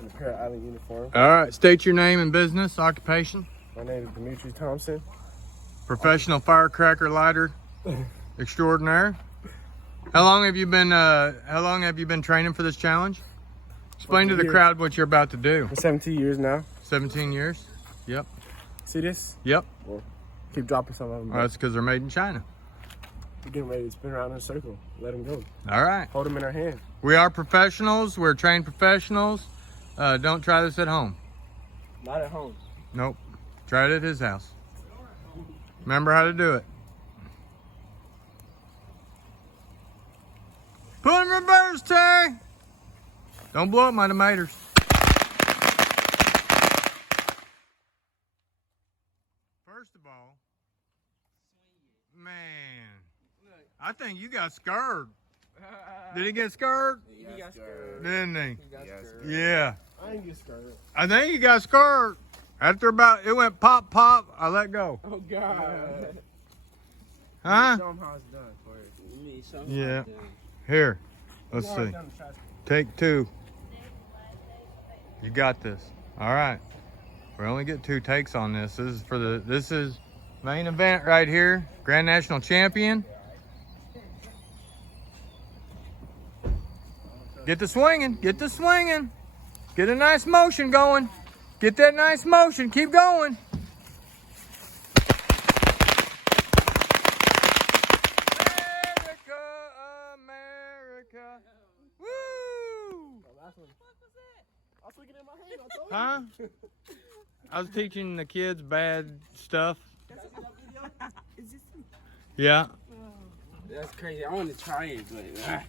in a Parrot Island uniform. All right, state your name and business, occupation. My name is Demetri Thompson. Professional firecracker lighter extraordinaire. How long have you been training for this challenge? Explain to the crowd what you're about to do. For 17 years now. 17 years? Yep. See this? Yep. Well, keep dropping some of them. That's because they're made in China. We're getting ready to spin around in a circle. Let them go. All right. Hold them in our hand. We are professionals. We're trained professionals. Don't try this at home. Not at home. Nope. Try it at his house. Remember how to do it. Put in reverse, Terry. Don't blow up my tomatoes. First of all, man, I think you got scared. Did he get scared? He got scared. Didn't he? He got scared. Yeah. I didn't get scared. I think you got scared. After about, it went pop, pop, I let go. Oh, God. Huh? Show them how it's done for you. Yeah. Here, let's see. Take two. You got this. All right. We only get 2 takes on this. This is main event right here. Grand National Champion. Get the swinging. Get the swinging. Get a nice motion going. Get that nice motion. Keep going. America, America. Woo! Last one. I was looking at my hand. I told you. Huh? I was teaching the kids bad stuff. Is this? Yeah. That's crazy. I want to try it, but.